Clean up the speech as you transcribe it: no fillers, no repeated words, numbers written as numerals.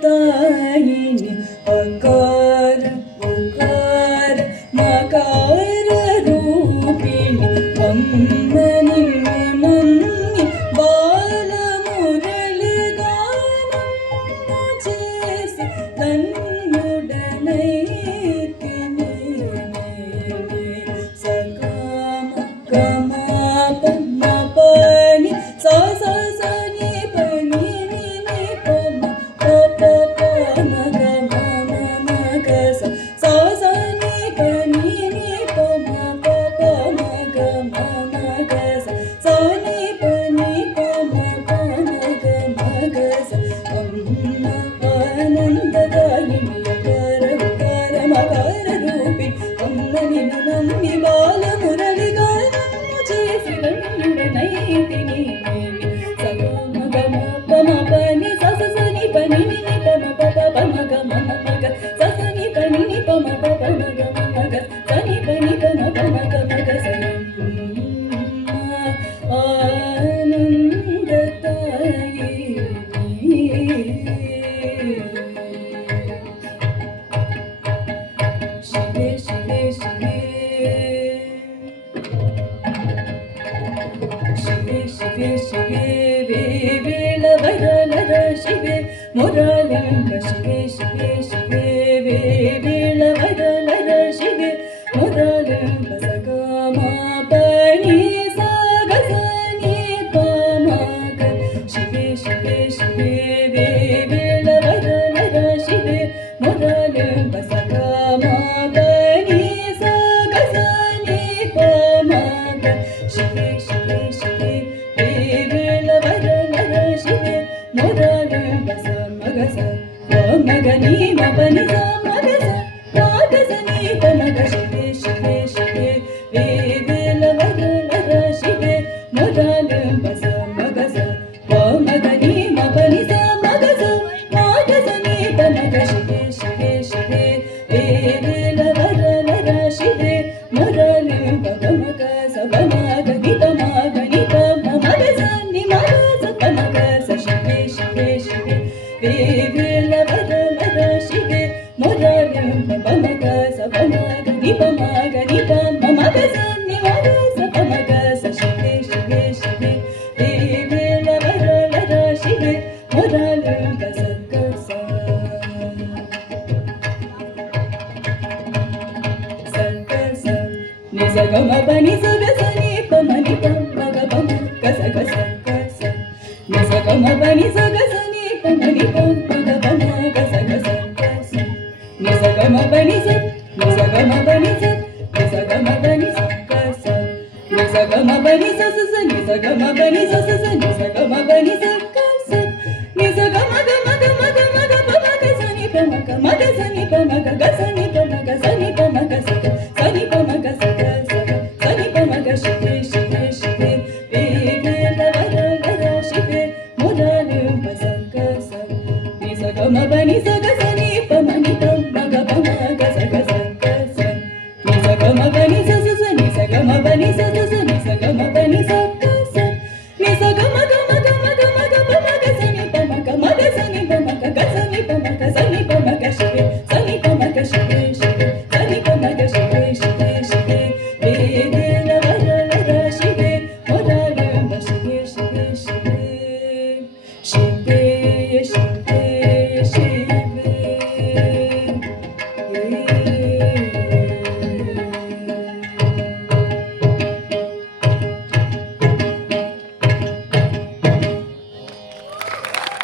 आनन्ददायिनि अकार उकार मकार रूपिणि अम्मनि नन्नि बालमुरलिगानम्मु చేసి నన్నుడనైతిని సగమ గమ పమ పని సా సా సా ని పని ని ని పమ ప ప ప మ గ మ మ మ గ స సా సా ని పని ని పమ ప ప మ గ మ మ గ స సా ని పని పమ ప మ గ మ గ స అమ్మ ఆనందదాయిని అకార ఉకార మకార రూపి అమ్మని నమ్మి బాల మురళిగానమ్ము చేసి నన్నుడనైతిని సగమ గమ పమ పని స స స ని పని ని ని పమ ప ప పమ గ మ మ మ గ స స ని పని ని పమ ప ప మ గ మ మ గ స ని పని పమ పమ గ మ గ స శివే శివే శివే శివే శివే శివే వేవేళ వరలర శివే మురళింబ శివే శివే శివే వేవేళ వరలర శివే మురళింబ సగమా పని సగ సని పమగ శివే శివే శివే వేవేళ వరలర శివే మురళింబ సగమా పని సగ సని పమగ శివే శివే శివే వేవేళ వరలర శివే మురళింబ సమగ స మగ నీ మ పని స మగ స మగ స నీ పమగ శివే శివే శివే వేవేళ వరలర శివే మురళింబ సమగ స మగ నీ మ పని స మగ స మగ స నీ పమగ శివే శివే శివే వేవేళ వరలర శివే మురళింబ పమగ స పమగ ని పమగ ని పమ మగ స ని మగ స పమగ స శివే శివే శివే వేవేళ వరలర శివే మురళింబ పమగ స పమగ ని పమగ ని పమ మగ స ని మగ స పమగ స శివే శివే శివే వేవేళ వరలర శివే మురళింబ సగ స సగ స ని సగ మ పని సగ స ని పమ ని పమ గ పమ గ స గ స గ స ని సగ మ పని సగ స ని పమ ని పమ గ పమ గ స గ స గ స ని సగ మ పని స ని సగ మ పని స ని సగ మ పని స గ స ని సగ మ పని స స స ని సగ మ పని స స స ని సగ మ పని స గ స ని సగ మ గ మ గ మ గ మ గ పమ గ స ని పమ గ మ గ స ని పమ గ గ స ని పమ గ స ని పమ గ స గ స ని పమ గ స గ స గ స ని పమ గ శివే శివే శివే వేవేళ వరలర శివే మురళింబ సగ స ని సగ మ పని సగ స ని పమ ని పమ గ పమ గ స గ స గ స ని సగ మ పని స స స ని సగ మ పని స స స ని సగ మ పని స గ స ని సగ మ గ మ గ మ గ మ గ పమ గ స ని పమ గ మ గ స ని పమ గ గ స ని పమ గ స ని పమ గ శివే స ని పమ గ శివే శివే స ని పమ గ శివే శివే శివే వేవేళ వరలర శివే మురళింబ శివే శివే శివే శివే